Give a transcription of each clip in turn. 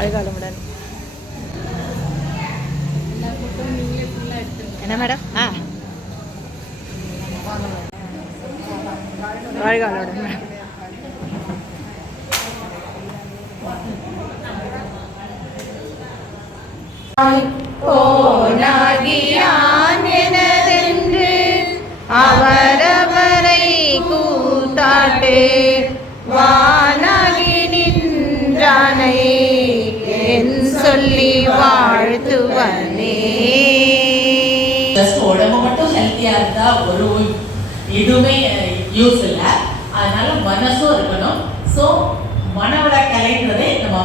அழுகாலமுடன் என்ன மேடம்? ஆ. வாழ்காலோட மேடம் போனாகியான் எனதென்று அவரவரை கூத்தாட்டே வா சொல்லி வாழ்த்துவனே. உடம்பு மட்டும் ஹெல்த்தியா இருந்தா ஒரு இதுவுமே யூஸ் இல்ல. அதனால மனசும் இருக்கணும். ஸோ மனவளக்கலைன்றதே நம்ம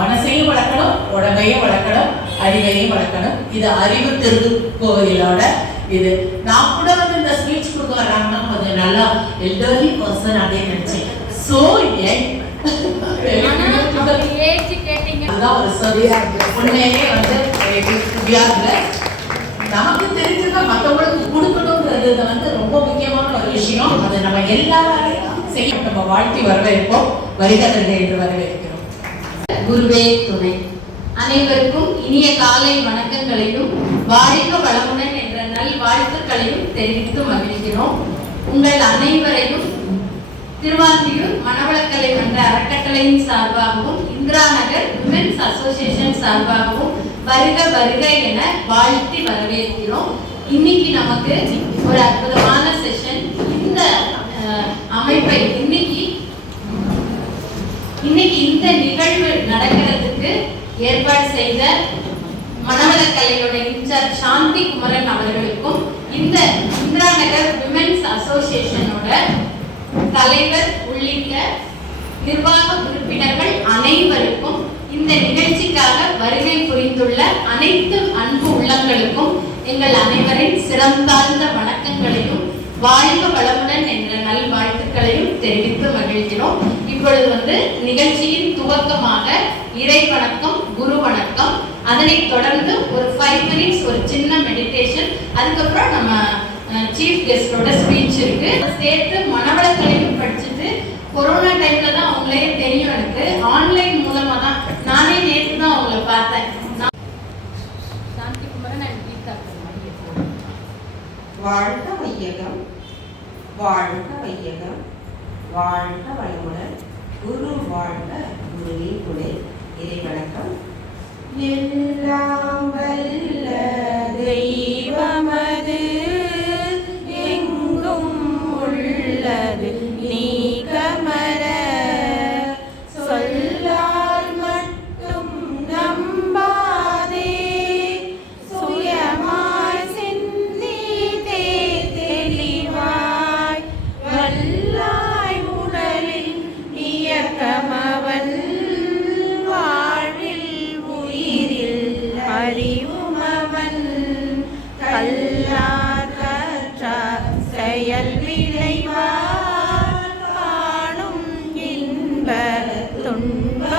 மனசையும் வளர்க்கணும் உடம்பையும் வளர்க்கணும் அறிவையும் வளர்க்கணும். இது அறிவு திருக்கோவிலோட இது. நான் கூட வந்து இந்த ஸ்பீச் கொடுக்க வர்றாங்கன்னா கொஞ்சம் நல்லா எல்டர்லி பர்சன் அப்படின்னு நினைச்சேன் ஸோ அதுதான் ஒரு சரியா உண்மையே வந்து நமக்கு தெரிஞ்சதை மற்றவங்களுக்கு கொடுக்கணுன்றது வந்து ரொம்ப முக்கியமான ஒரு விஷயம். அதை நம்ம எல்லாரையும் செய்ய நம்ம வாழ்த்தி வரவேற்போம். வருகிறது என்று வரவேற்கிறோம். குருவே துணை. அனைவருக்கும் இனிய காலை வணக்கங்களையும் வாரிக வளமுடன் என்ற நல் வாழ்த்துக்களையும் தெரிவித்து மகிழ்கிறோம். உங்கள் அனைவரையும் திருவாந்தியூர் மணவளக்கலை மன்ற அறக்கட்டளையின் சார்பாகவும் இந்திரா நகர் உமன்ஸ் அசோசியேஷன் சார்பாகவும் வருக வருக என வாழ்த்தி வரவேற்கிறோம். இன்னைக்கு நமக்கு ஒரு அற்புதமான செஷன் இந்த அமைப்பை இன்னைக்கு இன்னைக்கு இந்த நிகழ்வு நடக்கிறதுக்கு ஏற்பாடு செய்த மணவளக்கலையோட இன்சார்ஜ் சாந்தி குமரன் அவர்களுக்கும் இந்த இந்திரா நகர் விமென்ஸ் அசோசியேஷனோட தலைவர் உள்ளிட்ட நிர்வாக உறுப்பினர்கள் அனைவருக்கும் இந்த நிகழ்ச்சிக்காக வருகை புரிந்துள்ள அனைத்து அன்பு உள்ளங்களுக்கும் எங்கள் அனைவரின் சிறந்தாழ்ந்த வணக்கங்களையும் வாழ்க வளமுடன் என்ற நல் வாழ்த்துக்களையும் தெரிவித்து மகிழ்கிறோம். இப்பொழுது வந்து நிகழ்ச்சியின் துவக்கமாக இறை வணக்கம் குரு வணக்கம். அதனைத் தொடர்ந்து ஒரு ஃபைவ் மினிட்ஸ் ஒரு சின்ன மெடிடேஷன் அதுக்கப்புறம் நம்ம சீஃப் கெஸ்டோட ஸ்பீச் இருக்கு. சேர்த்து மனவளக்கலையும் படிச்சுட்டு கொரோனா டைம்ல தான் அவங்களே தெரியும் எனக்கு. ஆன்லைன் மூலம் தான் நானே நேற்று தான் அவங்கள பார்த்தேன் நான் சாந்தி குமரன் அண்ட் கீதா வாழ்க வையகம் வாழ்க வையகம் வாழ்க வளமுடன் குரு வாழ்க குருவே துணை இறை வணக்கம் எல்லாம் കണ്ട